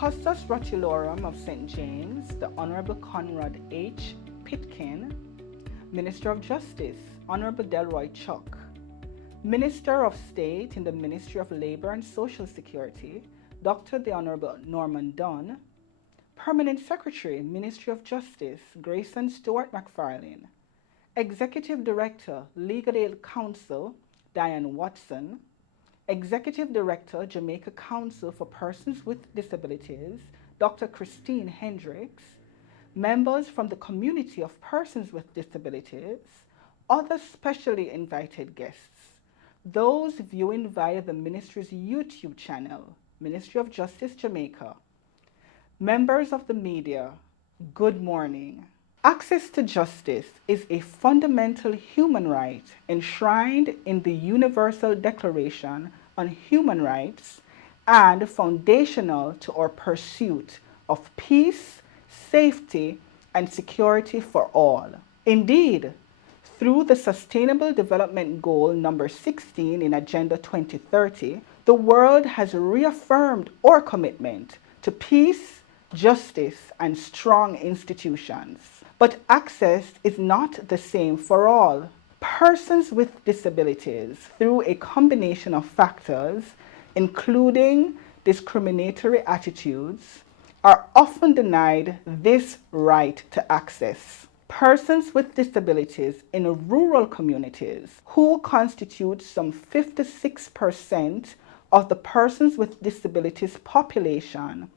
Custos Rotulorum of St. James, the Honorable Conrad H. Pitkin, Minister of Justice, Honorable Delroy Chuck, Minister of State in the Ministry of Labor and Social Security, Dr. the Honorable Norman Dunn, Permanent Secretary, Ministry of Justice, Grayson Stewart McFarlane, Executive Director, Legal Aid Council, Diane Watson, Executive Director, Jamaica Council for Persons with Disabilities, Dr. Christine Hendricks, members from the community of persons with disabilities, other specially invited guests, those viewing via the Ministry's YouTube channel, Ministry of Justice Jamaica, members of the media, good morning. Access to justice is a fundamental human right enshrined in the Universal Declaration on Human Rights and foundational to our pursuit of peace, safety, and security for all. Indeed, through the Sustainable Development Goal number 16 in Agenda 2030, the world has reaffirmed our commitment to peace, justice, and strong institutions. But access is not the same for all. Persons with disabilities, through a combination of factors, including discriminatory attitudes, are often denied this right to access. Persons with disabilities in rural communities, who constitute some 56% of the persons with disabilities population,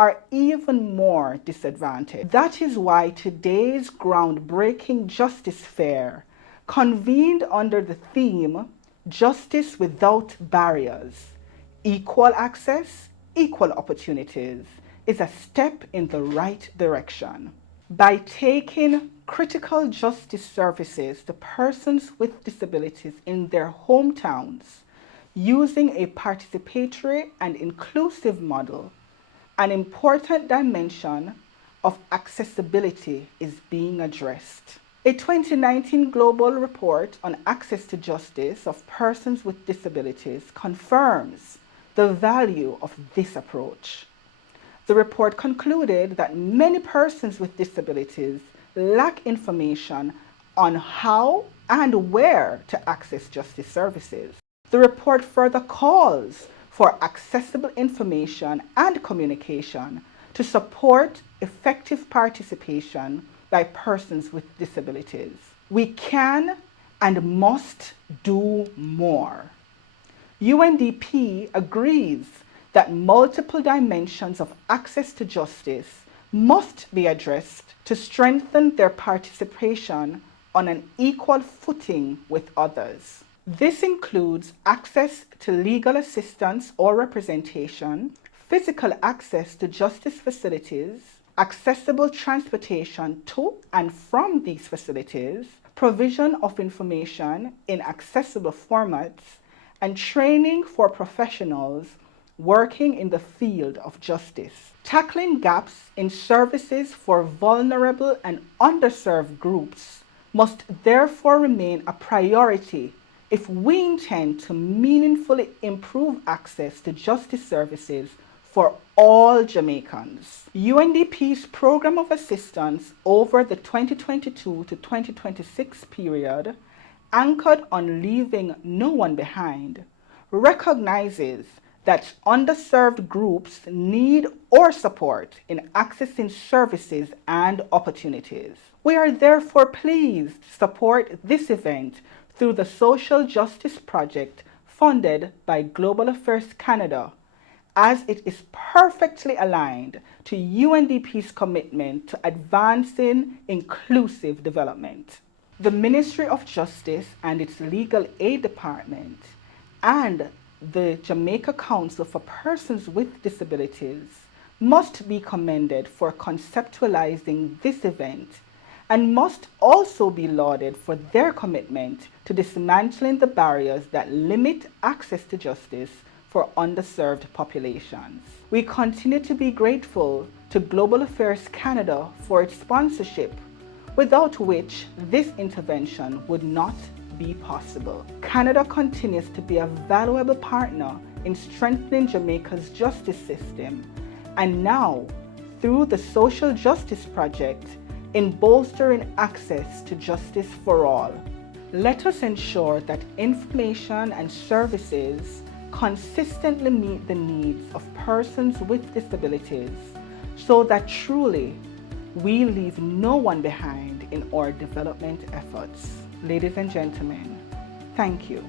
are even more disadvantaged. That is why today's groundbreaking Justice Fair, convened under the theme Justice Without Barriers, Equal Access, Equal Opportunities, is a step in the right direction. By taking critical justice services to persons with disabilities in their hometowns, using a participatory and inclusive model, an important dimension of accessibility is being addressed. A 2019 global report on access to justice of persons with disabilities confirms the value of this approach. The report concluded that many persons with disabilities lack information on how and where to access justice services. The report further calls for accessible information and communication to support effective participation by persons with disabilities. We can and must do more. UNDP agrees that multiple dimensions of access to justice must be addressed to strengthen their participation on an equal footing with others. This includes access to legal assistance or representation, physical access to justice facilities, accessible transportation to and from these facilities, provision of information in accessible formats, and training for professionals working in the field of justice. Tackling gaps in services for vulnerable and underserved groups must therefore remain a priority if we intend to meaningfully improve access to justice services for all Jamaicans. UNDP's Program of Assistance over the 2022 to 2026 period, anchored on leaving no one behind, recognizes that underserved groups need our support in accessing services and opportunities. We are therefore pleased to support this event through the Social Justice Project funded by Global Affairs Canada, as it is perfectly aligned to UNDP's commitment to advancing inclusive development. The Ministry of Justice and its Legal Aid Department and the Jamaica Council for Persons with Disabilities must be commended for conceptualizing this event and must also be lauded for their commitment to dismantling the barriers that limit access to justice for underserved populations. We continue to be grateful to Global Affairs Canada for its sponsorship, without which this intervention would not be possible. Canada continues to be a valuable partner in strengthening Jamaica's justice system and now through the Social Justice Project in bolstering access to justice for all. Let us ensure that information and services consistently meet the needs of persons with disabilities so that truly we leave no one behind in our development efforts. Ladies and gentlemen, thank you.